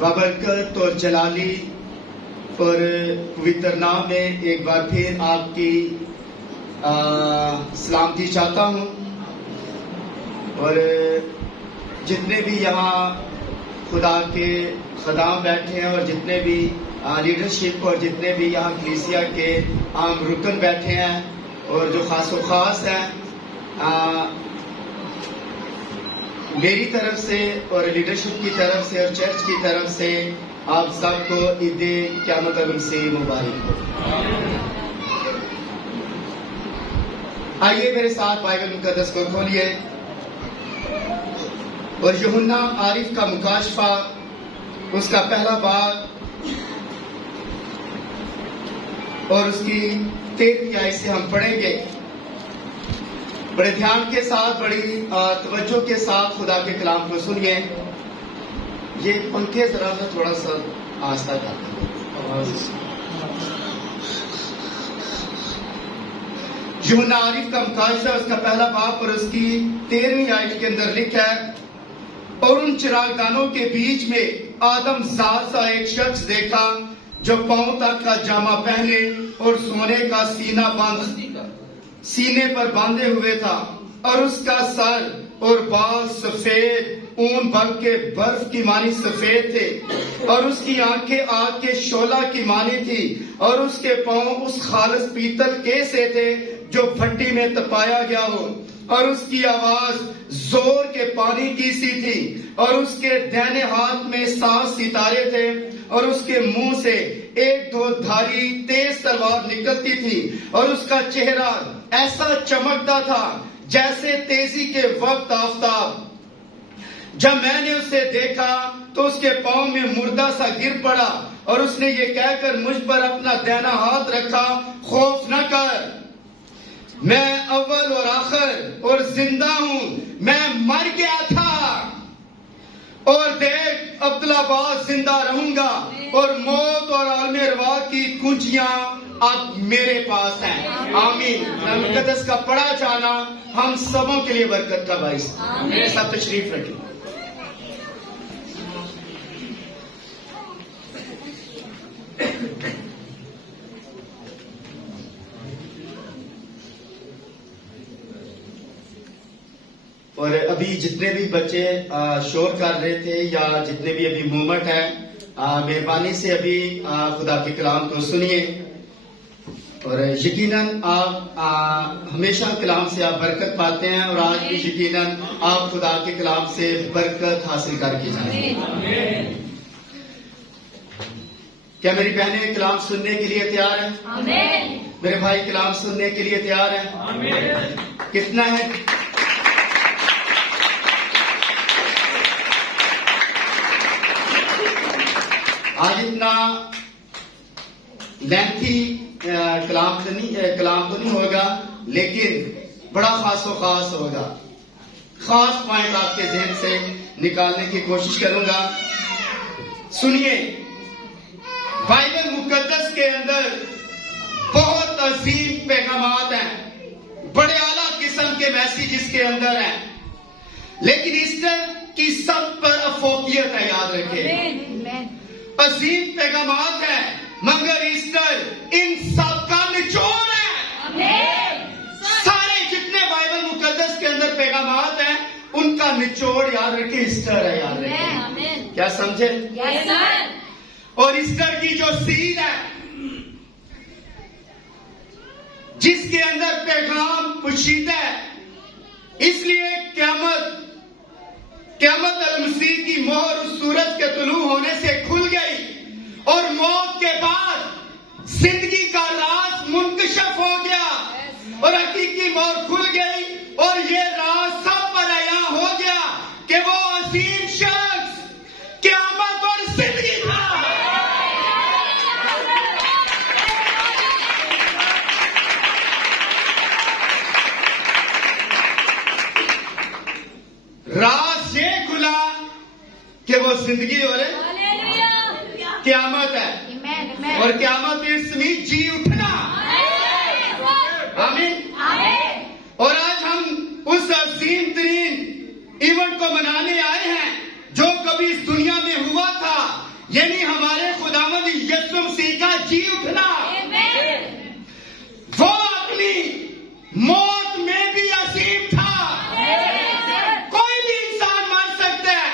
बाबरकत और जलाली और पवित्र नाम में एक बार फिर आपकी सलामती चाहता हूँ। और जितने भी यहाँ खुदा के खदाम बैठे हैं और जितने भी लीडरशिप और जितने भी यहाँ कलीसिया के आम रुकन बैठे हैं और जो खास हैं, मेरी तरफ से और लीडरशिप की तरफ से और चर्च की तरफ से आप सबको ईद क़यामत से मुबारक हो। आइए मेरे साथ बाइबल मुकद्दस को खोलिए और यूहन्ना आरिफ का मुकाशफा उसका पहला बाब और उसकी 13वीं आयत से हम पढ़ेंगे। बड़े ध्यान के साथ, बड़ी तवज्जो के साथ खुदा के कलाम को सुनिए। ये पंखे जरा सा थोड़ा सा आस्था करते यूहन्ना आरिफ का मुकाशफा उसका पहला बाब और उसकी 13वीं आयत के अंदर लिखा है, और उन चिरागदानों के बीच में आदम जात सा एक शख्स देखा जो पांव तक का जामा पहने और सोने का सीने पर बांधे हुए था, और उसका सर और बाल सफेद ऊन बग के बर्फ की मानी सफेद थे, और उसकी आंखें आग के शोला की मानी थी, और उसके पांव उस खालिस पीतल के से थे जो भट्टी में तपाया गया हो, और उसकी आवाज जोर के पानी की सी थी, और उसके दाहिने हाथ में 7 सितारे थे, और उसके मुंह से एक दो धारी तेज तलवार निकलती थी, और उसका चेहरा ऐसा चमकता था जैसे तेजी के वक्त आफताब। जब मैंने उसे देखा तो उसके पांव में मुर्दा सा गिर पड़ा, और उसने ये कहकर मुझ पर अपना दाहिना हाथ रखा, खौफ न कर, मैं अव्वल और आखिर और जिंदा हूं। मैं मर गया था और देख अब्दुल्लाबाद जिंदा रहूंगा, और मौत और आलमे रवा की कुंजियां अब मेरे पास हैं। आमीन। मुकद्दस का पढ़ा जाना हम सबों के लिए बरकत का बाइस। सब तशरीफ रखें। और अभी जितने भी बच्चे शोर कर रहे थे या जितने भी अभी मूवमेंट है, मेहरबानी से अभी खुदा के कलाम को सुनिए, और यकीनन आप हमेशा कलाम से आप बरकत पाते हैं, और आज भी यकीनन आप खुदा के कलाम से बरकत हासिल करके जाएंगे। क्या मेरी बहनें कलाम सुनने के लिए तैयार हैं? मेरे भाई कलाम सुनने के लिए तैयार हैं? कितना है? आज इतना लेंथी कलाम तो नहीं होगा, लेकिन बड़ा खास होगा। खास पॉइंट आपके जहन से निकालने की कोशिश करूंगा। सुनिए, बाइबल मुकद्दस के अंदर बहुत अजीम पैगामात हैं, बड़े आला किस्म के मैसेज इसके अंदर हैं, लेकिन ईस्टर की सब पर अफोकियत है। याद रखें, अजीम पैगामात है, मगर ईस्टर इन सब का निचोड़ है। सारे जितने बाइबल मुकद्दस के अंदर पैगामात हैं, उनका निचोड़ याद रखें ईस्टर है। याद रखें, क्या समझे? और ईस्टर की जो सीन है, जिसके अंदर पैगाम पुशीदा है, इसलिए क़यामत अल-मसीह की मोहर उस सूरज के तुलू होने से खुल गई, और मौत के बाद जिंदगी का राज मुंकशफ हो गया, और हकीकी मोहर खुल गई, और ये राज सब पर अयां हो गया कि वो अजीम शख्स क़यामत और जिंदगी था। राज ये खुला कि वो जिंदगी और क़यामत है, और क़यामत इसमें जी उठना। आमीन। और आज हम उस अजीम तरीन इवेंट को मनाने आए हैं जो कभी इस दुनिया में हुआ था, यानी हमारे खुदावंद यीशु मसीह का जी उठना, वो अपनी मौत में भी असीम था। कोई भी इंसान मर सकता है,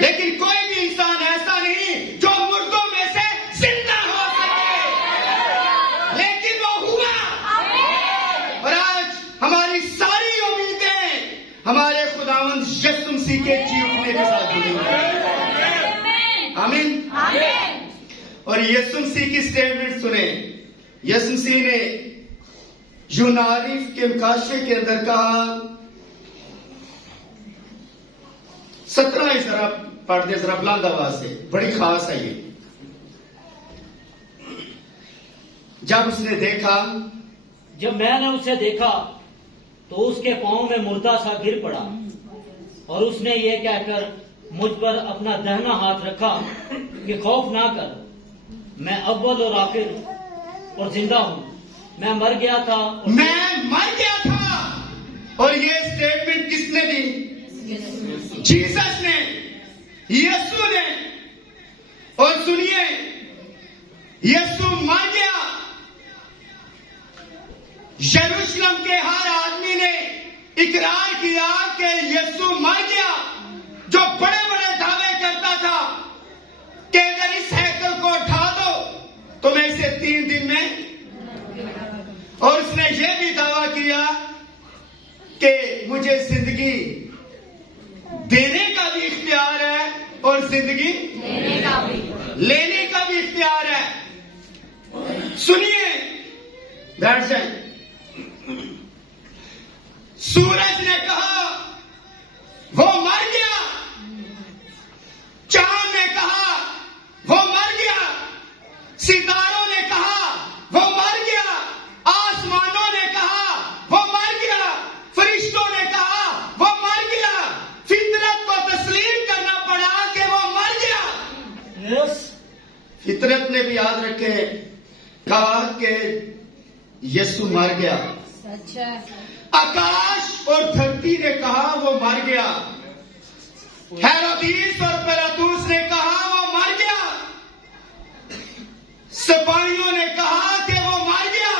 लेकिन कोई भी इंसान ऐसा नहीं जो मुर्दों में से जिंदा हो सके, लेकिन वो हुआ। और आज हमारी सारी उम्मीदें हमारे खुदावंद यीशु मसीह के जी उठने के साथ जुड़ी हुई हैं। आमीन। और यीशु मसीह की स्टेटमेंट सुने। यीशु मसीह ने यूनारिफ के मुकाशे के अंदर कहा, 17 जरा पढ़ दे जरा बुलंद आवाज से, बड़ी खास है ये। जब उसने देखा, जब मैंने उसे देखा तो उसके पांव में मुर्दा सा गिर पड़ा, और उसने ये कहकर मुझ पर अपना दाहिना हाथ रखा कि खौफ ना कर, मैं अव्वल और आखिर और जिंदा हूं। मैं मर गया था और ये स्टेटमेंट किसने दी? जीसस ने, यीशु ने। और सुनिए, यीशु मर गया। यरूशलेम के हर आदमी ने इकरार किया कि यीशु मर गया। जो बड़े बड़े दावे करता था कि अगर इस हैकल को उठा दो तो मैं इसे 3 दिन में, और उसने यह भी दावा किया कि मुझे जिंदगी देने का भी इख्तियार है और जिंदगी लेने का भी इख्तियार है। सुनिए, बैठ जाए। सूरज ने कहा वो मर गया, चांद ने कहा वो मर गया, सितारों ने कहा वो मर गया, आसमानों ने कहा वो मर गया, फरिश्तों ने कहा वो मर गया, फितरत को तस्लीम करना पड़ा कि वो मर गया। यस, फितरत ने भी याद रखे, कहा कि यीशु मर गया। आकाश और धरती ने कहा वो मर गया। हेरोदिस और पिलातुस ने कहा वो मर गया। सिपाहियों ने कहा कि वो मर गया।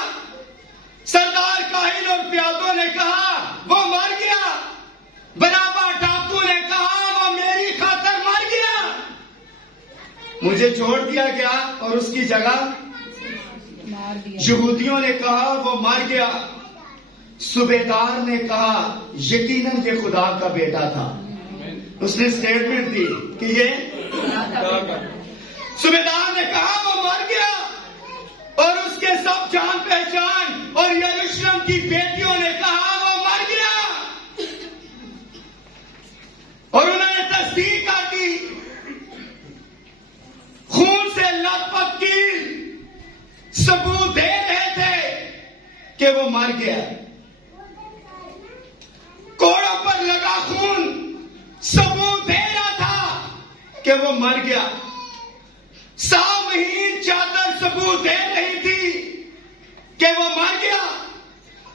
सरदार काहिन और प्यादों ने कहा वो मर गया। बराबा डाकू ने कहा वो मेरी खातर मर गया, मुझे छोड़ दिया गया। और उसकी जगह यहूदियों ने कहा वो मर गया। सूबेदार ने कहा यकीनन ये खुदा का बेटा था। उसने स्टेटमेंट दी कि ये सूबेदार ने कहा वो मर गया। और उसके सब जान पहचान और यरूशलेम की बेटियों ने कहा वो मर गया। और उन्होंने तस्दीक की, खून से लथपथ की सबूत दे रहे थे कि वो मर गया। कोड़ों पर लगा खून सबूत दे रहा था कि वो मर गया। सामहीन चादर सबूत दे रही थी कि वो मर गया।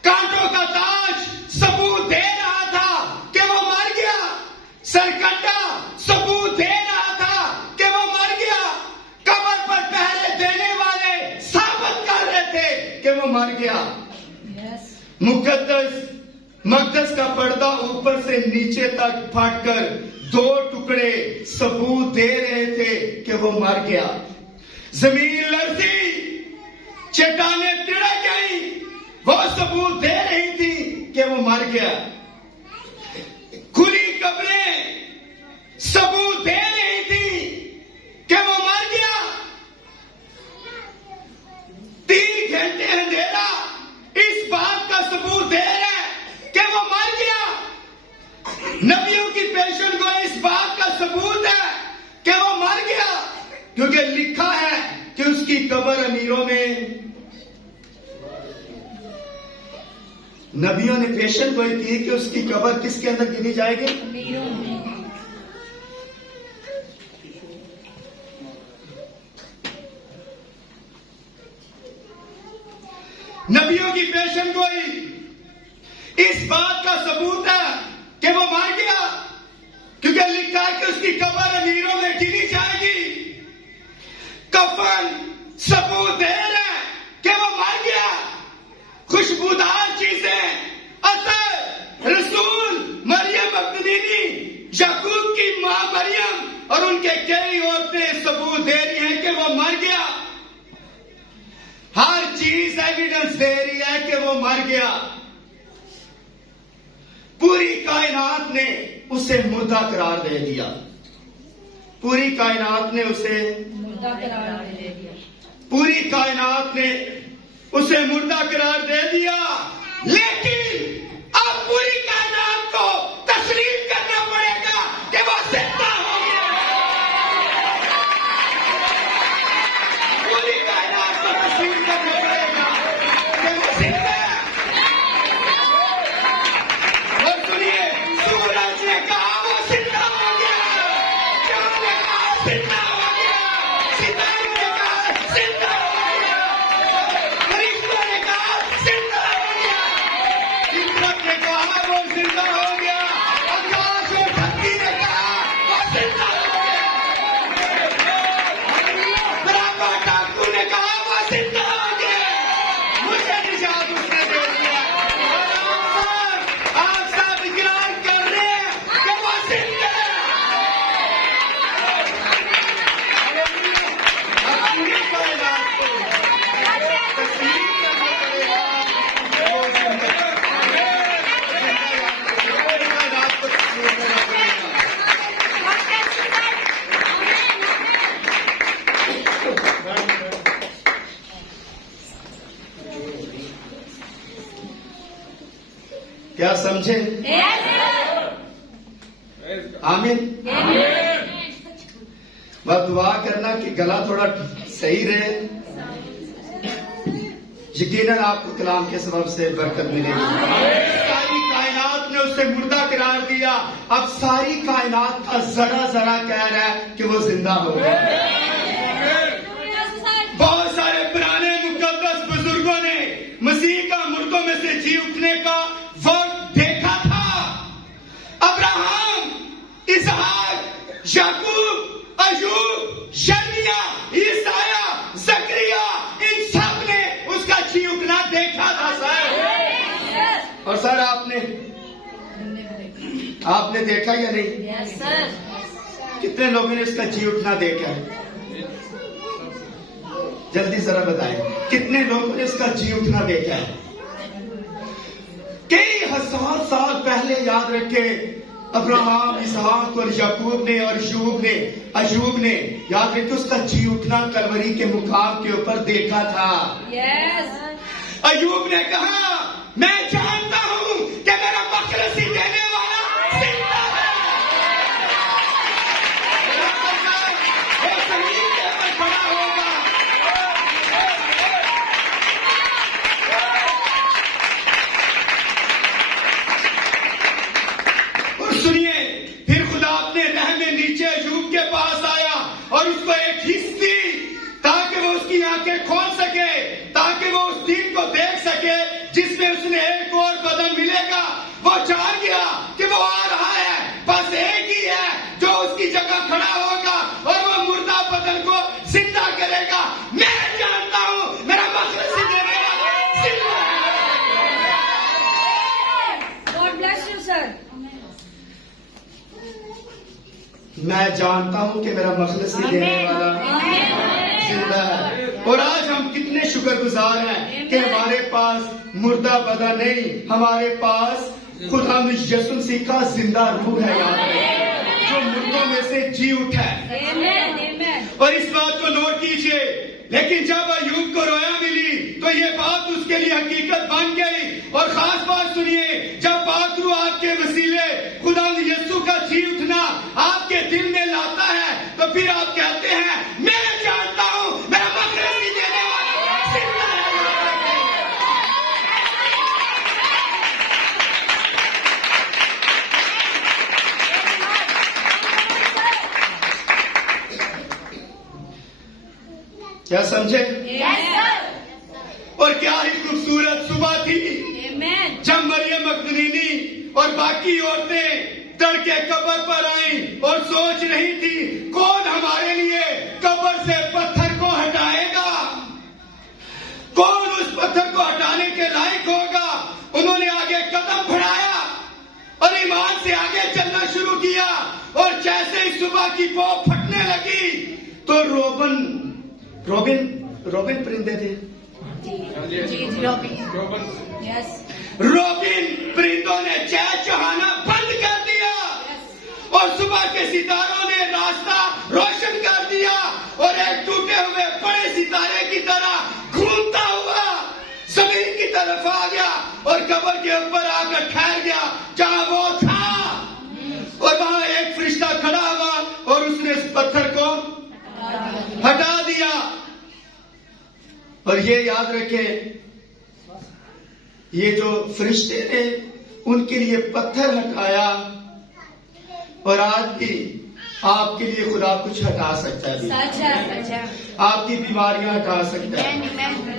कांटों का ताज सबूत दे रहा था कि वो मर गया। सरकंडा सबूत दे रहा था कि वो मर गया। कब्र पर पहरे देने वाले साबित कर रहे थे कि वो मर गया। मकदस का पर्दा ऊपर से नीचे तक फाटकर 2 टुकड़े सबूत दे रहे थे कि वो मर गया। जमीन लरजी, चट्टानें तिड़क गई, वो सबूत दे रही थी कि वो मर गया। खुली कब्रें सबूत दे रही थी कि वो मर गया। 3 घंटे अंधेरा इस बात का सबूत दे रहा है कि वो मर गया। नबियों की पेशन को इस बात का सबूत है कि वो मर गया, क्योंकि लिखा है कि उसकी कब्र अमीरों में। नबियों ने पेशन गोई की कि उसकी कब्र किसके अंदर गिनी जाएगी? अमीरों में। नबियों की पेशन गोई इस बात का सबूत है कि वो मर गया, क्योंकि लिखा है कि उसकी कब्र अमीरों में गिनी जाएगी। उनके कई औरतें सबूत दे रही हैं कि वो मर गया। हर चीज एविडेंस दे रही है कि वो मर गया। पूरी कायनात ने उसे मुर्दा करार दे दिया। पूरी कायनात ने उसे मुर्दा करार दे दिया। पूरी कायनात ने उसे मुर्दा करार दे दिया। लेकिन अब पूरी कायनात को तस्लीम करना पड़ेगा कि वो जिंदा हो गया। पूरी कायनात को तस्लीम करना पड़ेगा कि वो जिंदा है। और सुनिए, सूरज ने कहा वो जिंदा हो गया, चांद ने कहा जिंदा हो गया, सितारों ने कहा जिंदा हो गया, फरिश्तों ने कहा जिंदा हो गया, फितरत ने कहा वो जिंदा हो गया, आकाश और धरती ने कहा वो जिंदा हो गया, बराबर डाकू ने कहा वो जिंदा हो गया। मुझे निजात उसने दे दिया। और आप सब इकरार कर रहे हैं कि वो जिंदा है। अब पूरी कायनात को तस्लीम करना पड़ेगा कि वो जिंदा है। पूरी कायनात को तस्लीम करना पड़ेगा। क्या समझे? आमीन। बस दुआ करना कि गला थोड़ा सही रहे। यकीनन आपको कलाम के सबब से बरकत मिलेगी। सारी कायनात ने उसे मुर्दा करार दिया। अब सारी कायनात का जरा जरा कह रहा है कि वो जिंदा हो गया। बहुत सारे पुराने मुकद्दस बुजुर्गों ने मसीह का मुर्दों में से जी उठने का वक्त देखा था। अब्राहम, इसहाक, याकूब, अयूब, यर्मिया, ईसाया, जकरिया, इन सब ने उसका जी उठना देखा था सर। और सर आपने देखा या नहीं? Yes sir. कितने लोगों ने इसका जी उठना देखा है? जल्दी जरा बताएं, कितने लोगों ने इसका जी उठना देखा है? कई हजार साल पहले याद रखे, अब्राहम, इसहाक और याकूब ने और अयूब ने याद रखे उसका जी उठना कलवरी के मुकाम के ऊपर देखा था। यस। अयूब ने कहा, मैं जानता हूं कि मेरा मखलसी देने वाला जिंदा है। वो जमीन के ऊपर खड़ा होगा। और सुनिए, फिर खुदा अपने रहम में नीचे अयूब के पास आया और उसको एक हिस्स दी ताकि वो उसकी आंखें खोल सके, ताकि वो उस दिन को देख सके जिसमें उसने एक और बदन मिलेगा। वो जान गया कि वो आ रहा है, बस एक ही है जो उसकी जगह खड़ा होगा और वो मुर्दा बदन को जिंदा करेगा। मैं जानता हूं मेरा मखलसी देने वाला जिंदा है। God bless you sir. मैं जानता हूं कि मेरा मखलसी देने वाला जिंदा है। और आज हम कितने शुक्रगुजार हैं कि हमारे पास मुर्दा बदन नहीं, हमारे पास खुदा यीशु मसीह का जिंदा रूह है यहाँ पे, जो मुर्दों में से जी उठा है। और इस बात को नोट कीजिए, लेकिन जब अयूब को रोया मिली तो ये बात उसके लिए हकीकत बन गई। और खास बात सुनिए, जब पाकरू आपके वसीले खुदा यीशु का जी उठना आपके दिल में लाता है तो फिर आप कहते हैं, मैं जानता हूं मेरा मखलसी देने वाला जिंदा है। क्या समझे? और क्या ही खूबसूरत सुबह थी जब मरियम मगदलीनी और बाकी औरतें तड़के कब्र पर आईं और सोच रही थी कौन हमारे लिए कब्र से पत्थर को हटाएगा, कौन उस पत्थर को हटाने के लायक होगा। उन्होंने आगे कदम बढ़ाया और ईमान से आगे चलना शुरू किया। और जैसे ही सुबह की पौ फटने लगी तो रोबिन परिंदे थे, Yes. रोबिन परिंदों ने चहचहाना बंद कर दिया और सुबह के सितारों ने रास्ता रोशन कर दिया और एक टूटे हुए बड़े सितारे की तरह घूमता हुआ जमीन की तरफ आ गया और कब्र के ऊपर आकर ठहर गया जहां वो था। और वहां एक फरिश्ता खड़ा हुआ और उसने इस पत्थर को हटा दिया। और ये याद रखें, ये जो फरिश्ते ने उनके लिए पत्थर हटाया, और आज भी आपके लिए खुदा कुछ हटा सकता है। सच है। आपकी बीमारियां हटा सकता है,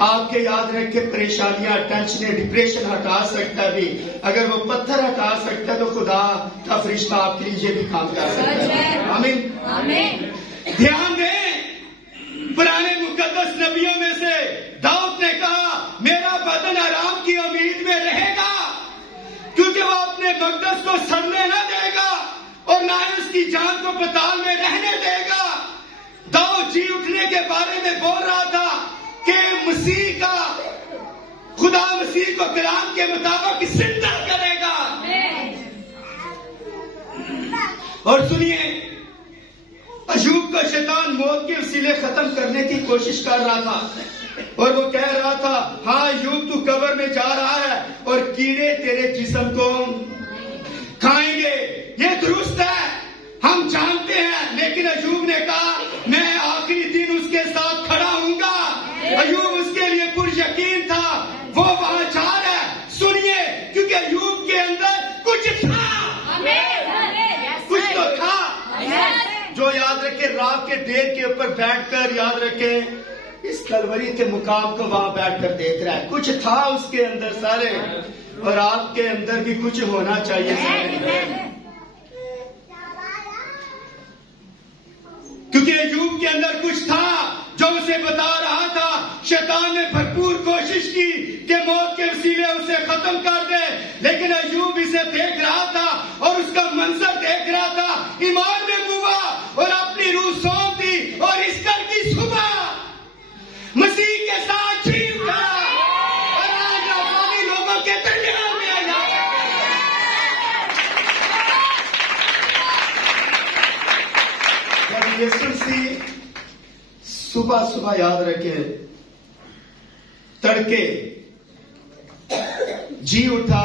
आपके याद रखे परेशानियां, टेंशन, डिप्रेशन हटा सकता है भी। अगर वो पत्थर हटा सकता है तो खुदा का फरिश्ता आपके लिए ये भी काम कर सकता है। आमीन आमीन। ध्यान दें, पुराने मुकद्दस नबियों में से दाऊद ने कहा मेरा बदन आराम की उम्मीद में रहेगा, क्योंकि वो अपने मकदस को सड़ने न देगा और ना ही उसकी जान को पताल में रहने देगा। दाऊद जी उठने के बारे में बोल रहा था कि मसीह का खुदा मसीह को कलाम के मुताबिक जिंदा करेगा। और सुनिए, अयूब को शैतान मौत के वसीले खत्म करने की कोशिश कर रहा था और वो कह रहा था हाँ अयूब तू कब्र में जा रहा है और कीड़े तेरे जिस्म को खाएंगे। ये दुरुस्त है, हम जानते हैं, लेकिन अयूब ने कहा मैं आखिरी दिन उसके साथ खड़ा हूंगा। अयूब उसके लिए पुरयकीन था, वो वहां जा रहा है। सुनिए, क्योंकि अयूब के अंदर कुछ था, कुछ तो था जो याद रखे रात के डेर के ऊपर बैठकर याद रखे इस कलवरी के मुकाम को वहां बैठकर देख रहा है। कुछ था उसके अंदर सारे, और आपके अंदर भी कुछ होना चाहिए सारे। क्योंकि अयूब के अंदर कुछ था जो उसे बता रहा था। शैतान ने भरपूर कोशिश की कि मौत के वसीले उसे खत्म कर दे, लेकिन अयूब इसे देख रहा था और उसका मंजर देख रहा था। ईमान में मुआ और अपनी रूह सौंप दी और इस कर की सुबह मसीह के साथ जी उठा और आज अफगानी लोगों के दरमियान में आया। जब यीशु मसीह सुबह सुबह याद रखे तड़के जी उठा,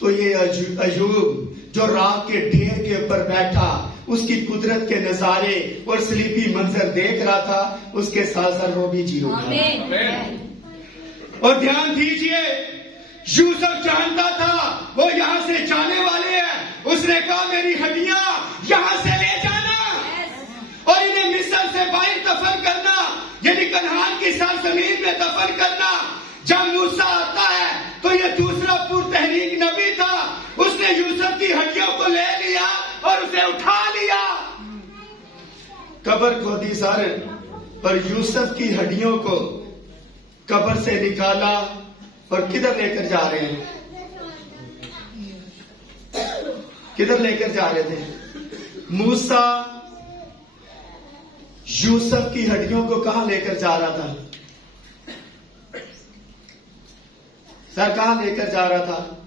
तो ये अयूब जो रात के ढेर के ऊपर बैठा उसकी कुदरत के नजारे और सलीबी मंजर देख रहा था, उसके साथ साथ वो भी जी उठा। और ध्यान दीजिए, यूसुफ जानता था वो यहां से जाने वाले हैं। उसने कहा मेरी हड्डियां यहां से ले जाना और इन्हें मिस्र से बाहर दफन करना, यानी कनान की सरजमीन में दफन करना। जब मूसा आता है तो ये दूसरा पुरतहरीक नबी था, उसने यूसुफ की हड्डियों को ले लिया और उसे उठा लिया, कब्र खोदी सारे, पर यूसुफ की हड्डियों को कब्र से निकाला और किधर लेकर जा रहे हैं? किधर लेकर जा रहे थे? मूसा यूसुफ की हड्डियों को कहां लेकर जा रहा था? सर कहां लेकर जा रहा था?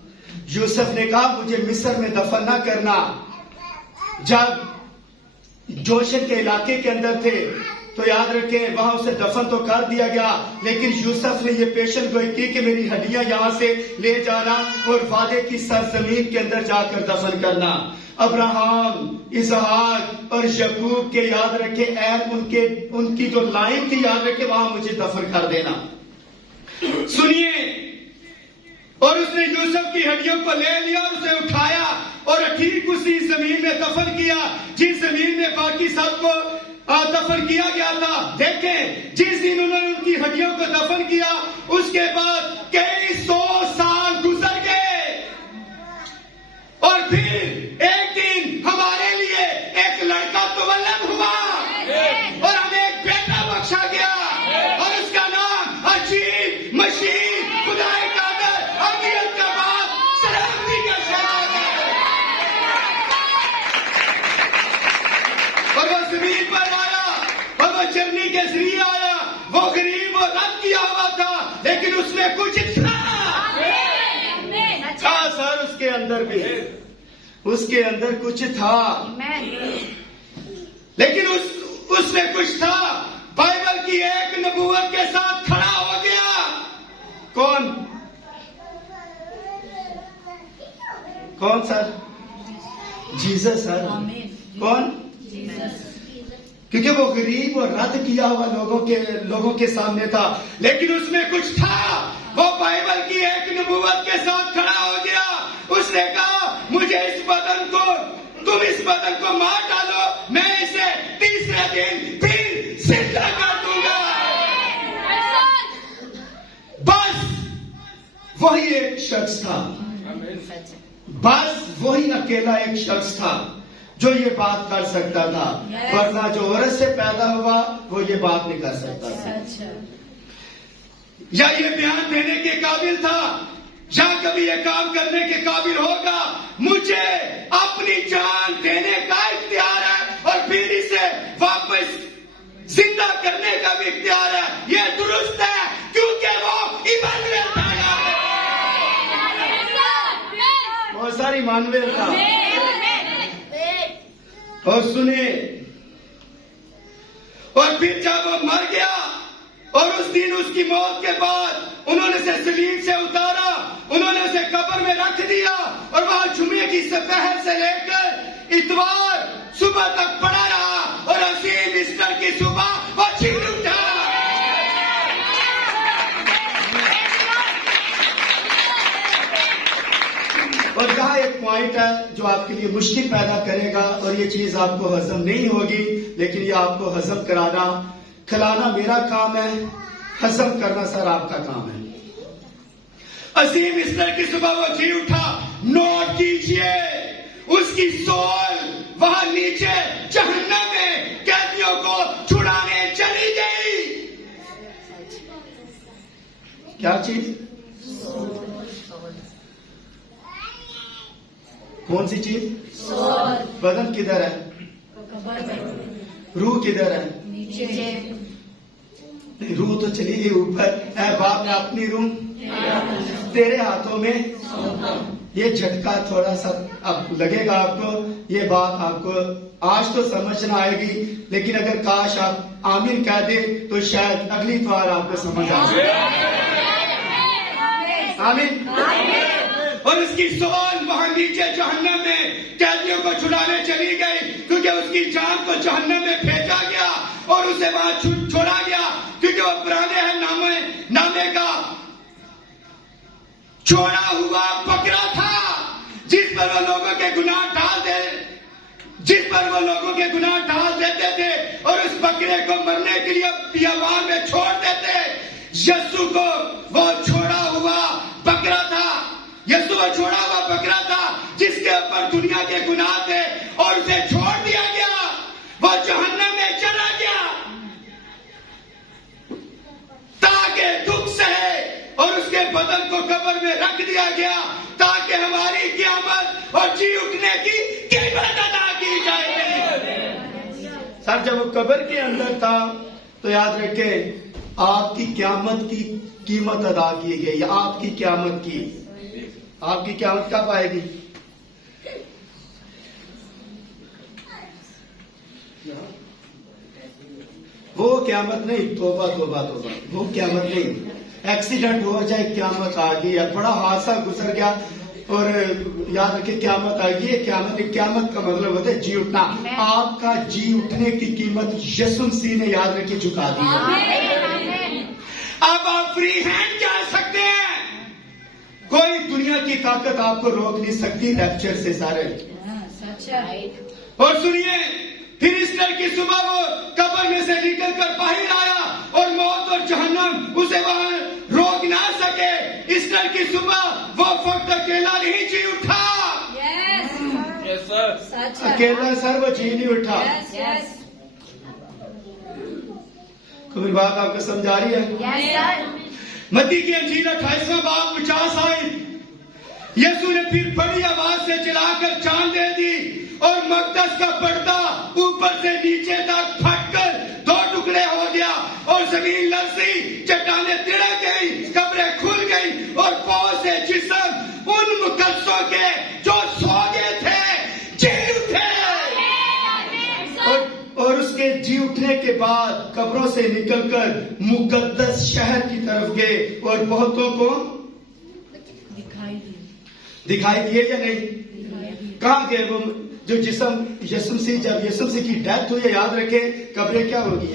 यूसुफ ने कहा मुझे मिस्र में दफन ना करना। जब जोशन के इलाके के अंदर थे तो याद रखें वहां उसे दफन तो कर दिया गया, लेकिन यूसुफ ने यह पेशन गोई की कि मेरी हड्डियां यहां से ले जाना और वादे की सरजमीन के अंदर जाकर दफन करना। अब्राहम, इसहाक और यकूब के याद रखे ऐन उनकी जो लाइन थी याद रखे वहां मुझे दफन कर देना। सुनिए, और उसने यूसुफ की हड्डियों को ले लिया और उसे उठाया और ठीक उसी जमीन में दफन किया जिस जमीन में बाकी सबको दफन किया गया था। देखें, जिस दिन उन्होंने उनकी हड्डियों को दफन किया उसके बाद कई 100 साल गुजर गए और फिर एक दिन हमारे लिए एक लड़का तवल्लद हुआ और हमें एक बेटा बख्शा गया और उसका नाम अजीब मशीह खुदाए कादर अमीर का बाप सलामती का शहर है। और वो जमीन पर आया और वो चरनी के जरिए आया। वो गरीब और रद्द किया हुआ था, लेकिन उसमें कुछ था। हाँ सर, उसके अंदर भी, उसके अंदर कुछ था, लेकिन उसमें कुछ था। बाइबल की एक नबूवत के साथ खड़ा हो गया। कौन कौन सर? Jesus sir. कौन? क्योंकि वो गरीब और रद्द किया हुआ लोगों के सामने था, लेकिन उसमें कुछ था। वो बाइबल की एक नबूवत के साथ खड़ा हो गया। उसने कहा, मुझे तुम इस बदन को मार डालो, मैं इसे तीसरे दिन फिर जिंदा कर दूंगा। बस वही एक शख्स था, बस वही अकेला एक शख्स था जो ये बात कर सकता था। वरना जो औरत से पैदा हुआ वो ये बात नहीं कर सकता था, या ये बयान देने के काबिल था, या कभी ये काम करने के काबिल होगा। मुझे अपनी जान देने का इख्तियार है और फिर इसे वापस जिंदा करने का भी इख्तियार है। ये दुरुस्त है, क्योंकि वो इमानुएल था। बहुत सारी इमानुएल था। और सुने, और फिर जब वो मर गया और उस दिन उसकी मौत के बाद उन्होंने उसे सलीब से उतारा, उन्होंने उसे कब्र में रख दिया और वहां जुमे की दोपहर से लेकर इतवार सुबह तक पड़ा रहा और अजीम ईस्टर की सुबह वो जी उठा। और यहाँ एक पॉइंट है जो आपके लिए मुश्किल पैदा करेगा और ये चीज आपको हजम नहीं होगी, लेकिन ये आपको हजम कराना, खिलाना मेरा काम है, हजम करना सर आपका काम है। अजीम ईस्टर की सुबह वो जी उठा। नोट कीजिए, उसकी सोल वहां नीचे जहन्नम में कैदियों को छुड़ाने चली गई। क्या चीज? कौन सी चीज? बदन किधर है? रूह किधर है? रूह तो चली गई ऊपर। ऐ बाप ने अपनी रूह तेरे हाथों में। ये झटका थोड़ा सा अब लगेगा आपको, ये बात आपको आज तो समझ ना आएगी, लेकिन अगर काश आप आमीन कह दे तो शायद अगली बार आपको समझ आ जाए। आमीन। और उसकी सोल वहां नीचे जहन्नम में कैदियों को छुड़ाने चली गई, क्योंकि उसकी जान को जहन्नम में भेजा गया और उसे वहां छोड़ा गया, क्योंकि वो पुराने हैं नामे का छोड़ा हुआ बकरा था, जिस पर वो लोगों के गुनाह डाल देते थे और उस बकरे को मरने के लिए बियाबान में छोड़ देते। यीशु को वो छोड़ा हुआ बकरा था, यीशु वो छोड़ा हुआ बकरा था जिसके ऊपर दुनिया के गुनाह थे और उसे छोड़ दिया गया। वो जहन्नम में चला गया ताकि दुख सहे, और उसके बदन को कब्र में रख दिया गया ताकि हमारी क़यामत और जी उठने की कीमत अदा की जाएगी। सर जब वो कब्र के अंदर था तो याद रखे आपकी क़यामत की कीमत अदा की गई। आपकी क़यामत कब आएगी? वो क़यामत नहीं, तोबा तोबा तोबा, वो क़यामत नहीं। एक्सीडेंट हो जाए क़यामत आ गई, बड़ा हादसा गुजर गया और याद रखिए क़यामत आ गई। क़यामत का मतलब होता है जी उठना। आपका जी उठने की कीमत यीशु मसीह ने याद रखिए चुका दी है। अब आप फ्री हैंड जा सकते हैं, कोई दुनिया की ताकत आपको रोक नहीं सकती रैप्चर से सारे। और सुनिए, फिर ईस्टर की सुबह वो कब्र में से निकल कर बाहर आया और मौत और जहन्नम उसे वहां रोक ना सके। ईस्टर की सुबह वो फक्त अकेला नहीं जी उठा। अकेला सर वो जी नहीं उठा। कोई बात आपको समझ आ रही है? मत्ती की अंजील 28वां बाब 50 आयत। यीशु ने फिर बड़ी आवाज से चिल्लाकर जान दे दी और मकदस का पर्दा ऊपर से नीचे तक फटकर 2 टुकड़े हो गया और जमीन लरसी, चट्टानें तिड़क गई, कब्रें खुल गई और पांव से जिस्म उन मुकद्दसों के जो सो गए थे जी उठे। और उसके जी उठने के बाद कब्रों से निकलकर मुकद्दस शहर की तरफ गए और बहुतों को दिखाई दिए या नहीं? कहाँ गए वो? जो जिस्म यीशु मसीह, जब यीशु मसीह की डेथ हुई, याद रखे कब्रें क्या होगी?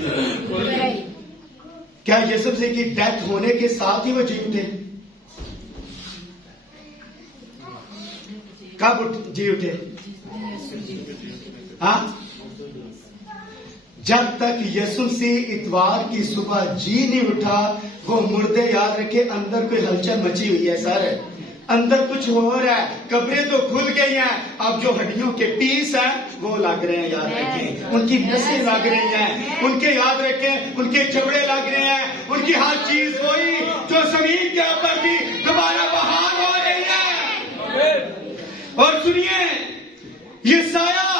क्या यीशु मसीह की डेथ होने के साथ ही वो जी उठे? कब जी उठे? हाँ, जब तक यीशु मसीह इतवार की सुबह जी नहीं उठा, वो मुर्दे, याद रखे, अंदर कोई हलचल मची हुई है सर, अंदर कुछ हो रहा है। कब्रें तो खुल गई हैं, अब जो हड्डियों के पीस हैं वो लग रहे हैं, याद रखें, उनकी नसें लग रही हैं, उनके, याद रखें, उनके जबड़े लग रहे हैं, उनकी हर चीज वही जो जमीन के ऊपर थी दोबारा बहाल हो रही है। और सुनिए, यशाया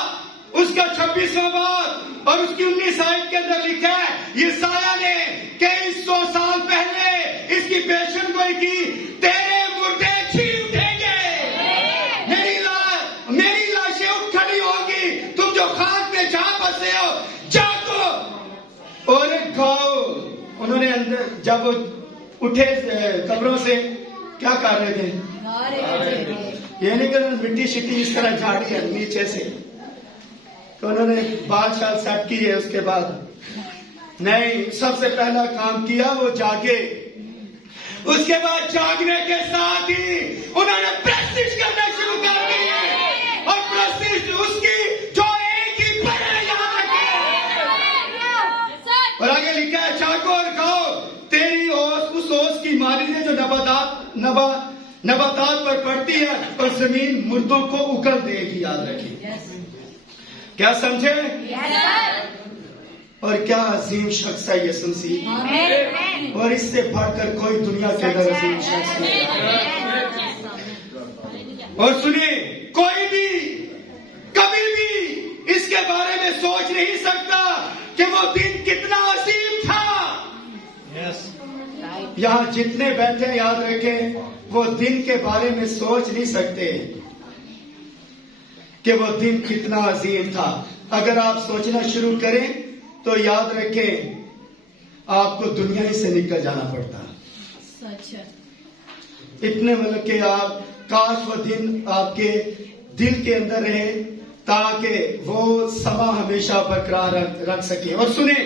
उसका 26वां बाब और उसकी 19 आयत के अंदर लिखा है, यशाया ने कई 100 साल पहले इसकी पेशन गोई की, तेरे मुर्दे जी उठेंगे, मेरी लाशें उठ खड़ी होगी, तुम जो खाक में जा बसे हो जागो और खाओ। उन्होंने अंदर जब उठे कब्रों से क्या कर रहे थे? ये नहीं कर मिट्टी शिट्टी इस तरह झाड़ी है नीचे से, तो उन्होंने बादशाह सेट की है। उसके बाद नहीं, सबसे पहला काम किया वो जागे, उसके बाद जागने के साथ ही उन्होंने प्रेस्टिज करना शुरू कर दी और प्रेस्टिज उसकी जो एक ही पढ़े, याद रखें। और आगे लिखा है, जागो और खाओ, तेरी ओस उस ओस की माली है जो नबातात पर पड़ती है और जमीन मुर्दों को उगल देगी, याद रखिए। क्या समझे? और क्या अजीम शख्स है यीशु मसीह, और इससे बढ़कर कोई दुनिया के अंदर अजीम शख्स नहीं। और सुनिए, कोई भी कभी भी इसके बारे में सोच नहीं सकता कि वो दिन कितना अजीम था। यहाँ जितने बैठे, याद रखें, वो दिन के बारे में सोच नहीं सकते कि वो दिन कितना अजीम था। अगर आप सोचना शुरू करें तो याद रखें, आपको दुनिया ही से निकल जाना पड़ता। इतने मतलब कि आप, काश वो दिन आपके दिल के अंदर रहे ताकि वो समा हमेशा बरकरार रख सके। और सुने,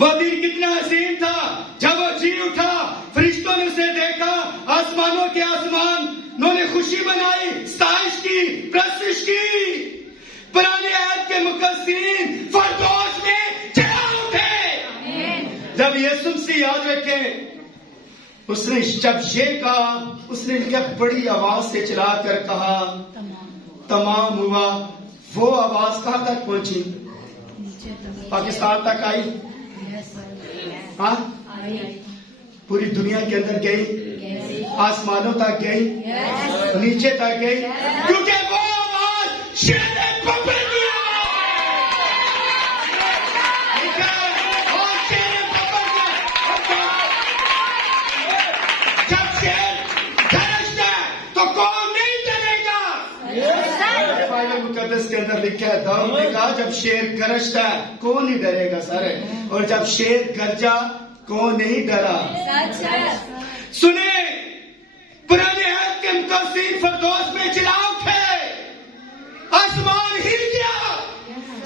वो दिन कितना अजीम था जब वो जी उठा, फरिश्तों ने उसे देखा, आसमानों के आसमान उन्होंने खुशी मनाई, स्ताइश की, प्रशंसा की। पुराने अहद के मुकद्दसीन फरदौस में चढ़ा उठे। जब यीशु मसीह, याद रखें, उसने जब ये कहा, उसने क्या बड़ी आवाज से चिल्लाकर कहा, तमाम हुआ। वो आवाज कहां तक पहुंची? पाकिस्तान तक आई? हाँ, पूरी दुनिया के अंदर गई, आसमानों तक गई, नीचे तक गई, क्योंकि वो आवाज शेर बबल की जब शेर गरजता है तो कौन नहीं डरेगा? बाइबल मुकद्दस के अंदर लिखा है, दाऊद ने कहा, जब शेर गरजता है कौन नहीं डरेगा सर, और जब शेर गरजा कौन नहीं डरा। सुने, पुराने अहद के मुकद्दसीन फरदौस में चिल्ला उठे, आसमान हिल गया,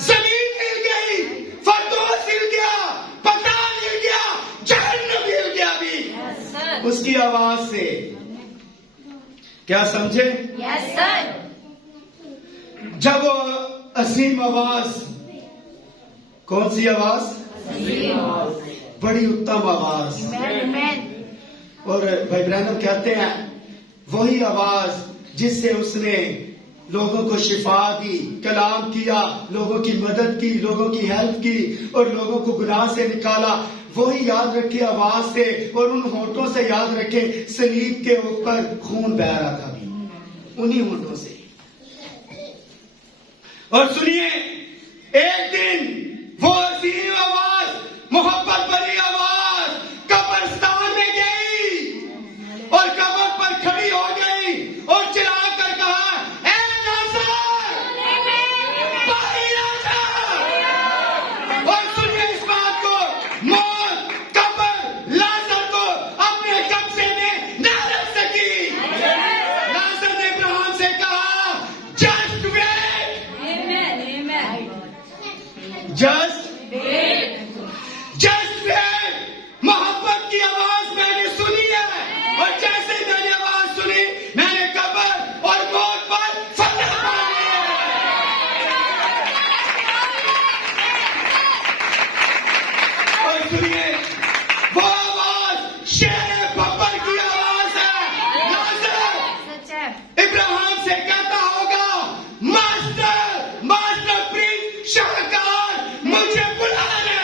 जमीन हिल गई, फरदौस हिल गया, पताल हिल गया, जहन्नम हिल गया भी उसकी आवाज से। क्या समझे? जब वो असीम आवाज, कौन सी आवाज? बड़ी उत्तम आवाज। और भाई ब्रैनम कहते हैं, वही आवाज जिससे उसने लोगों को शिफा दी, कलाम किया, लोगों की मदद की, लोगों की हेल्प की और लोगों को गुनाह से निकाला, वही याद रखे आवाज से। और उन होठों से, याद रखे, सलीब के ऊपर खून बह रहा था भी उन्हीं होठों से। और सुनिए, एक दिन वो अजीम आवाज, मोहब्बत भरी आवाज कब्रिस्तान में गई और कब्र पर खड़ी हो गई और चिल्लाकर कहा, ए लाजर, बाहर आ जा। और सुनिए इस बात को, मौत, कब्र लाजर को अपने कब्जे में न रख सकी। लाजर ने इब्राहिम से कहा, जस्ट वेट, जस्ट वेट। मोहब्बत की आवाज मैंने सुनी है और जैसे मैंने आवाज सुनी, मैंने कब्र और मौत पर फतह पा ली है। और सुनिए, वो आवाज शेर बब्बर की आवाज है। लाजर इब्राहिम से कहता होगा, मास्टर, मास्टर प्रिंस, शाहकार, मुझे बुला ले।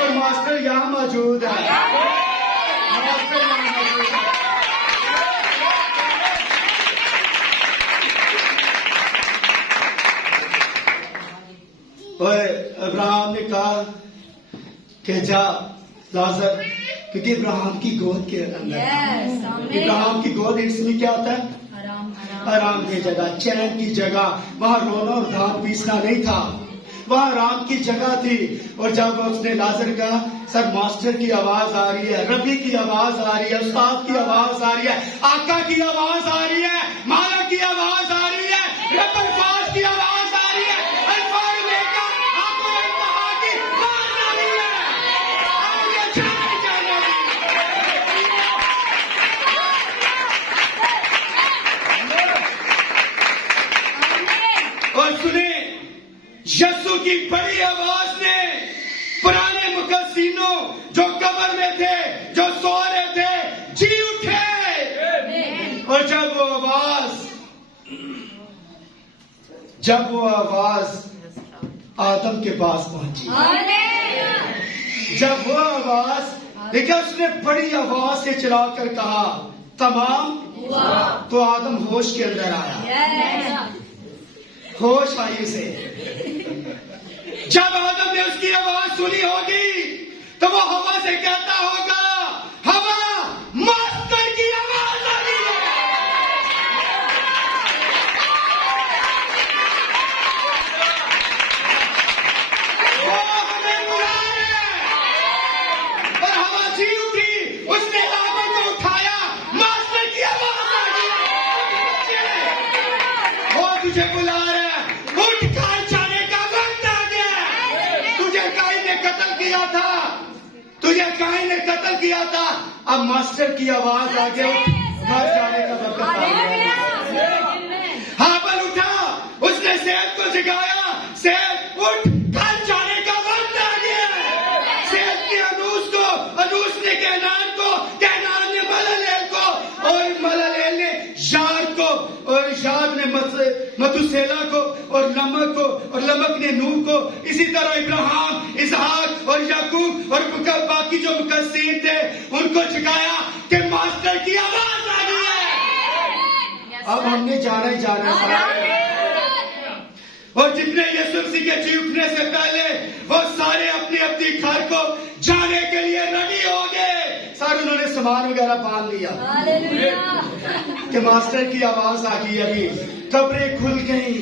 और मास्टर यहाँ मौजूद है। मास्टर यहाँ मौजूद है। और इब्राहिम ने कहा कि जा लाजर, क्योंकि इब्राहिम की गोद के अंदर, इब्राहिम की गोद इसमें क्या होता है? आराम की जगह, चैन की जगह। वहां रोना और दांत पीसना नहीं था, वहां आराम की जगह थी। और जब उसने लाजर कहा, सर मास्टर की आवाज आ रही है, रबी की आवाज आ रही है, उस्ताद की आवाज आ रही है, आका की आवाज आ रही है, माला की आवाज आ रही है, रब्बुल फाज की आवाज आ रही है, अल्फाज बेटा आपको कहा कि आवाज आ रही है, आपके जाने जाने। और सुने, यीशु की बड़ी आवाज ने पुराने मुकस्सिनों जो कब्र में थे, जो सो रहे थे, जी उठे। और जब वो आवाज आदम के पास पहुंची, जब वो आवाज देखा, उसने बड़ी आवाज से चिल्लाकर कहा, तमाम, तो आदम होश के अंदर आया, होश आई उसे। जब आदम ने उसकी आवाज सुनी होगी, तो वो हवा से कहता होगा, हवा, मास्टर की आवाज आ रही है। वो हमें बुला रहे हैं। और हवा जी उठी, उसने आदम को उठाया, मास्टर की आवाज आ रही है, वो तुझे बुला रहे हैं, उठ घर जाने का वक्त आ गया। तुझे काइन ने कत्ल किया था, तुझे काइन ने कत्ल किया था, अब मास्टर की आवाज आ गई, घर जाने का वक्त आ गया। हाबल उठा, उसने सेहत को जगाया, सेहत उठ, घर जाने का वक्त आ गया। सेहत ने अनूस को, अनूस ने कहनान को, कहनान ने मललेल को, और मललेल ने याद को, और याद ने मतुसेला को, और लमक को, और लमक ने नूह को। इसी तरह इब्राहिम, इसहाक और याकूब और बाकी जो मुकस्सिन थे, उनको जगाया कि मास्टर की आवाज आ गई है। अब हमने जाना ही जाना है। और जितने यीशु मसीह के जी उठने से पहले वो सारे अपनी अपनी घर को जाने के लिए रेडी हो गए। सारे उन्होंने सामान वगैरह बांध लिया कि मास्टर की आवाज आ गई, अभी कब्रें खुल गई।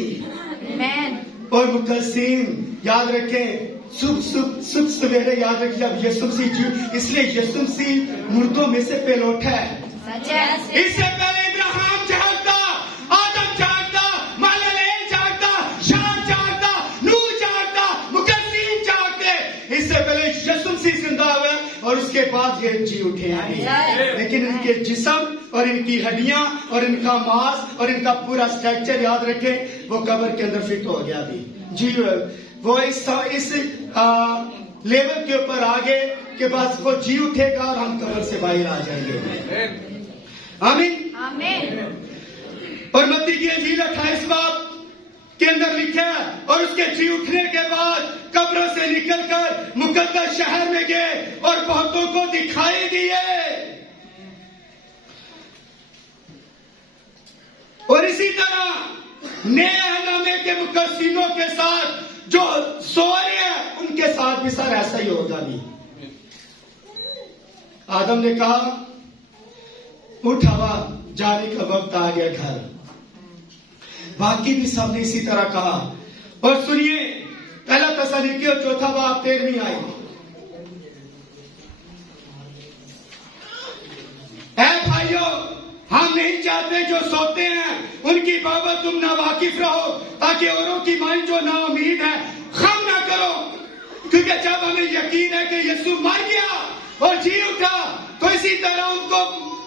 और मुकस्सिन याद रखें, सुबह सवेरे याद रखिए, अब यीशु मसीह जी, इसलिए यीशु मसीह मुर्दों में से पहले उठा है। इससे पहले इब्राहिम जागता, आदम जागता, मललेल जागता, याद जागता, नूह जागता, मुकस्सिन जागते। इससे पहले यीशु मसीह जिंदा हुए और उसके बाद ये जी उठे हैं। लेकिन इनके जिस्म और इनकी हड्डियां और इनका मांस और इनका पूरा स्ट्रक्चर याद रखें, वो कब्र के अंदर फिट हो गया अभी जी। वो इस लेवल के ऊपर आगे के बाद वो जी उठेगा और हम कब्र से बाहर आ जाएंगे। आमीन। और मत्ती की इंजील 28 बाब के अंदर लिखा है, और उसके जी उठने के बाद कब्र से निकलकर मुकद्दस शहर में गए और बहुतों को दिखाई दिए। और इसी तरह नए अहनामे के मुकस्सिनों के साथ जो सो रहे हैं उनके साथ भी सर ऐसा ही होगा नहीं। आदम ने कहा उठ हवा, जाने का वक्त आ गया घर। बाकी भी सबने इसी तरह कहा। और सुनिए, पहला तसल्लुकी और चौथा बाब 13वीं आयत। ऐ भाइयों, हम नहीं चाहते जो सोते हैं उनकी बाबत तुम ना वाकिफ रहो, ताकि औरों की माइंड जो ना उम्मीद है खम ना करो। क्योंकि जब हमें यकीन है कि यीशु मर गया और जी उठा, तो इसी तरह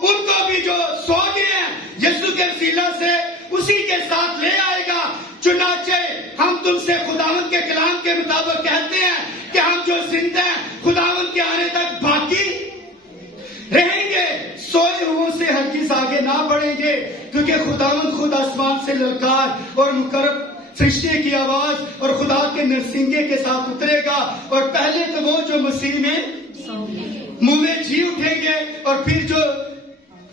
उनको भी जो सो गए हैं यीशु के वसीला से उसी के साथ ले आएगा। चुनाचे हम तुमसे खुदावंद के कलाम के मुताबिक कहते हैं कि हम जो जिंदा हैं खुदावंद के आने तक बाकी रहेंगे, सोए हुओं से हरगिज़ आगे ना बढ़ेंगे। क्योंकि खुदावंद खुद आसमान से ललकार और मुकर्रब फरिश्ते की आवाज और खुदा के नरसिंगे के साथ उतरेगा। और पहले तो वो जो मसीह में मुंह में जी उठेंगे, और फिर जो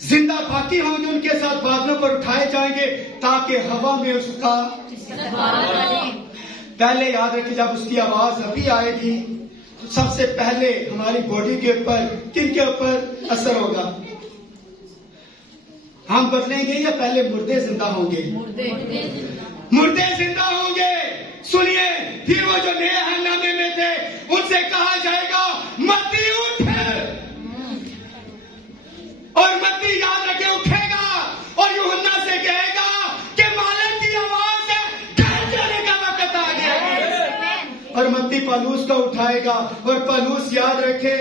जिंदा बाकी होंगे उनके साथ बादलों पर उठाए जाएंगे, ताकि हवा में उसका पहले याद रखिए, जब उसकी आवाज अभी आएगी तो सबसे पहले हमारी बॉडी के ऊपर किन के ऊपर असर होगा? हम बदलेंगे या पहले मुर्दे जिंदा होंगे? मुर्दे जिंदा होंगे। सुनिए, फिर वो जो नए हंगामे में थे उनसे कहा जाएगा मत्ती उठ, और मत्ती याद रखे उठेगा और यूहन्ना से कहेगा कि मालिक की आवाज है, घर जाने का वक्त आ गया। और मत्ती पौलुस को उठाएगा, और पौलुस याद रखे,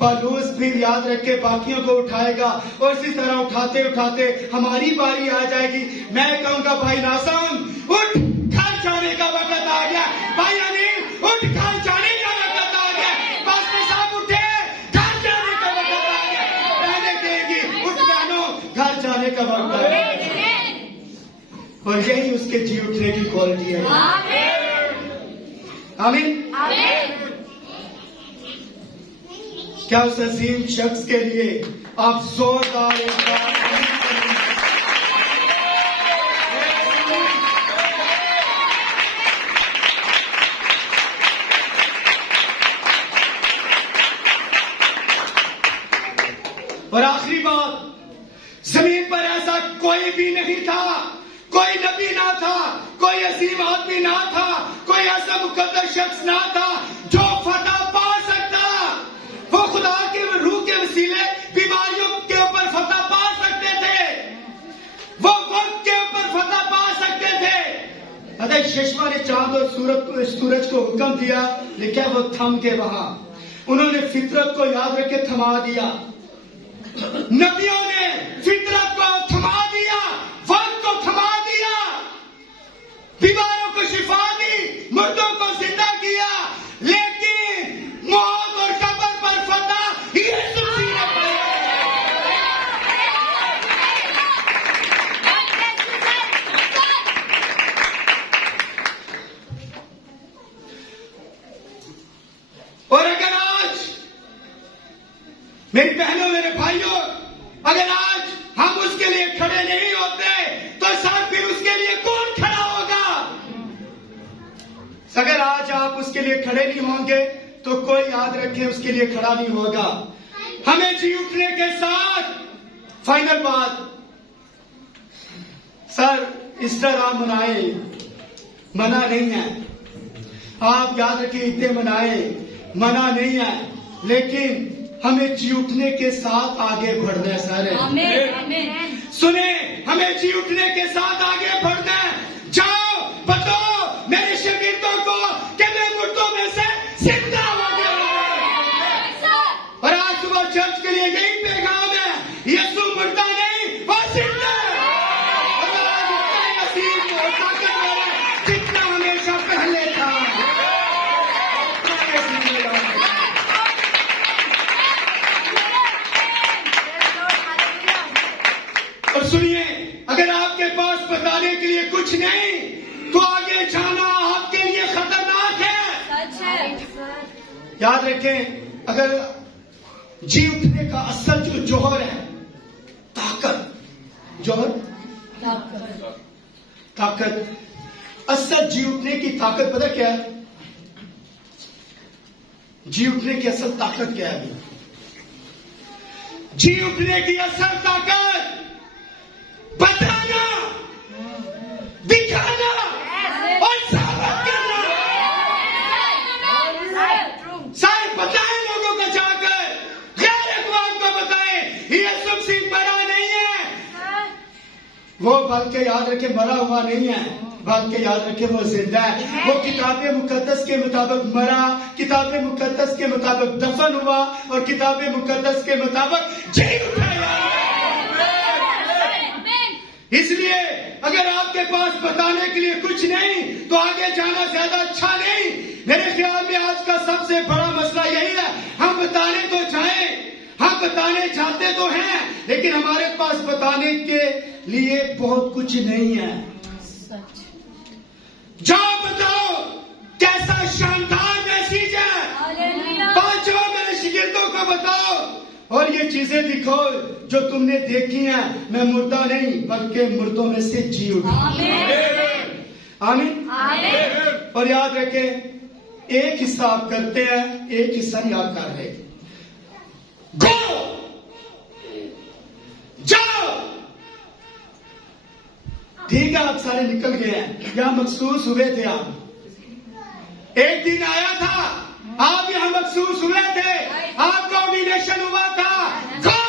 पौलुस भी याद रखे बाकियों को उठाएगा। और इसी तरह उठाते उठाते हमारी बारी आ जाएगी। मैं कहूंगा भाई नाज़म उठ, घर जाने का वक्त आ गया। भाई अनिल उठ, घर जाने का वक्त आ गया। पास्टर साहब उठे, घर जाने का वक्त आ गया। रहने देगी, उठ बहनों, घर जाने का वक्त आ गया। और यही उसके जी उठने की क्वालिटी है। आमीन। क्या उस अजीम शख्स के लिए आप जोरदार एक बार और आखिरी बात, जमीन पर ऐसा कोई भी नहीं था, कोई नबी ना था, कोई अजीम आदमी ना था, कोई ऐसा मुकद्दस शख्स ना था जो फतह पा सकता। वो खुदा के रूह के वसीले बीमारियों के ऊपर फतह पा सकते थे, वो वक्त के ऊपर फतह पा सकते थे। अगर यहोवा ने चांद और सूरज को हुक्म दिया, लेकिन वो थम के वहां, उन्होंने फितरत को याद रखे थमा दिया। नबियों ने फितरत को थमा दिया, वक्त को थमा दिया, बीमारों को शिफा दी, मुर्दों को जिंदा किया। लेकिन मौत और कब्र पर फतह यीशु मसीह ने पाई। और अगर आज मेरी बहनों, मेरे भाइयों, अगर आज हम उसके लिए खड़े नहीं होते तो सर फिर उसके लिए कौन खड़ा होगा? अगर आज आप उसके लिए खड़े नहीं होंगे तो कोई याद रखे उसके लिए खड़ा नहीं होगा। हमें जी उठने के साथ फाइनल बात, सर ईस्टर आप मनाए, मना नहीं है, आप याद रखिए इतने मनाए, मना नहीं है, लेकिन हमें जी उठने के साथ आगे बढ़ना है। सारे आमीन। सुने, हमें जी उठने के साथ आगे बढ़ना है। जाओ बताओ मेरे शागिर्दों को कि मैं मुर्दों में से जिंदा हो गया। और आज सुबह चर्च के लिए यही पैगाम है, यीशु मुर्दा नहीं, वो जिंदा है। और आज इतना अजीम और ताकतवर है जितना हमेशा पहले था। और सुनिए, अगर आपके पास बताने के लिए कुछ नहीं तो आगे जाना आपके लिए खतरनाक है। सच है। याद रखें, अगर जी उठने का असल जो जौहर है, ताकत, जौहर ताकत, असल जी उठने की ताकत पता क्या है? जी उठने की असल ताकत क्या है? जी उठने की असल ताकत बताना, दिखाना और साबित करना। सर बताएं लोगों को जाकर, गैर अकवाम को बताएं यीशु मसीह मरा नहीं है। वो बल्कि याद रखे मरा हुआ नहीं है, बल्कि याद रखे वो जिंदा है। वो किताब मुकद्दस के मुताबिक मरा, किताब मुकद्दस के मुताबिक दफन हुआ और किताब मुकद्दस के मुताबिक जी उठा। इसलिए अगर आपके पास बताने के लिए कुछ नहीं तो आगे जाना ज्यादा अच्छा नहीं। मेरे ख्याल में आज का सबसे बड़ा मसला यही है, हम बताने तो चाहें, हम बताने चाहते तो हैं, लेकिन हमारे पास बताने के लिए बहुत कुछ नहीं है। जाओ बताओ कैसा शानदार मैसेज है, पांचों मेरे शिगिर्दों को बताओ और ये चीजें दिखो जो तुमने देखी हैं। मैं मुर्दा नहीं बल्कि मुर्दों में से जी उठा। आमीन। और याद रखें, एक हिस्सा आप करते हैं, एक हिस्सा नहीं आप कर रहे। गो, जाओ। ठीक है, आप सारे निकल गए हैं, यहां महसूस हुए थे आप। एक दिन आया था, आप यहां महसूस हुए थे, आपका ऑर्डिनेशन हुआ था। गो,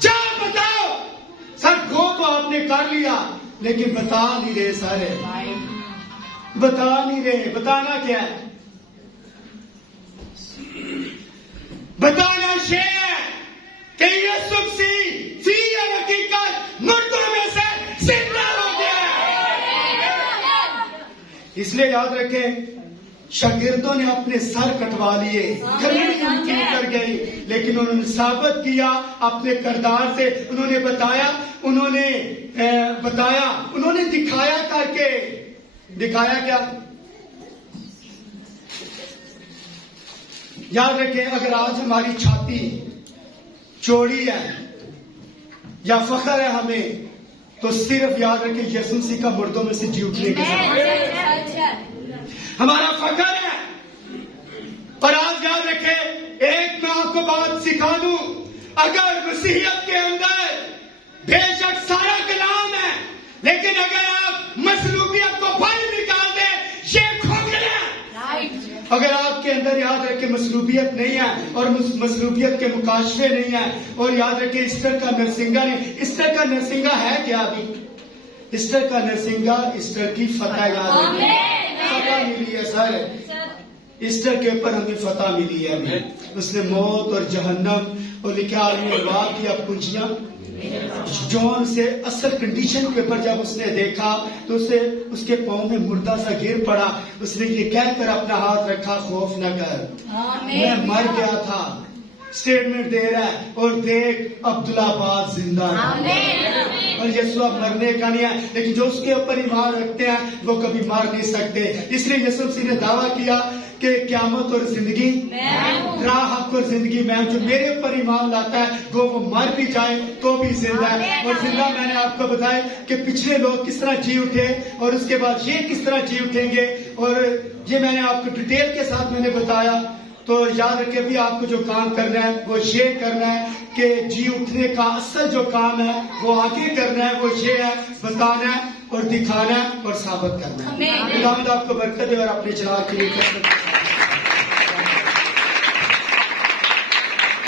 जाओ बताओ। सर गो तो आपने कर लिया, लेकिन बता नहीं रहे सारे, बता नहीं रहे। बताना क्या है? बताना ये है कि यीशु मसीह फी हकीकत मुर्दों में से जिंदा हो गया। इसलिए याद रखें, शागिर्दों ने अपने सर कटवा लिए, खरीद उनकी उतर गई, लेकिन उन्होंने साबित किया अपने किरदार से। उन्होंने बताया, उन्होंने दिखाया करके। दिखाया क्या? याद रखें, अगर आज हमारी छाती चौड़ी है या फख्र है हमें, तो सिर्फ याद रखें यीशु मसीह का मुर्दों में से जी उठने के साथ हमारा फख्र है। और आज याद रखें, एक मैं आपको बात सिखा दूं, अगर मसीहियत के अंदर बेशक सारा कलाम है, लेकिन अगर आप मसलूबियत को बाहर निकाल दें, ये खोखला। अगर आपके अंदर याद रखें मसलूबियत नहीं है और मसलूबियत के मुकाशफे नहीं है, और याद रखें ईस्टर का नरसिंगा नहीं। ईस्टर का नरसिंगा है क्या? अभी ईस्टर का नरसिंगा, ईस्टर की फतह। याद रखें, फतह मिली है सर, ईस्टर के ऊपर हमें फतह मिली है। हमें उसने मौत और जहन्नम और लिखा बाप की अब कुंजियां जॉन से असल कंडीशन के ऊपर जब उसने देखा तो उसे उसके पांव में मुर्दा सा गिर पड़ा। उसने ये कहकर अपना हाथ रखा, खौफ न कर, मैं मर गया था। स्टेटमेंट दे रहा है, और देख अब्दुल्लाबाद जिंदा है। और यीशु अब मरने का नहीं है, लेकिन जो उसके ऊपर ईमान रखते हैं वो कभी मर नहीं सकते। इसलिए यीशु मसीह ने दावा किया कि क़यामत और जिंदगी, राह, हक और जिंदगी मैं, जो मेरे ऊपर ईमान लाता है वो मर भी जाए तो भी जिंदा है। और जिंदा मैंने आपको बताया कि पिछले लोग किस तरह जी उठे और उसके बाद ये किस तरह जी उठेंगे, और ये मैंने आपको डिटेल के साथ मैंने बताया। तो याद रखे भी आपको जो काम करना है वो ये करना है कि जी उठने का असल जो काम है वो आगे करना है, वो ये है, बताना है और दिखाना है और साबित करना है। खुदावंद आपको बरकत दे और अपने चला के लिए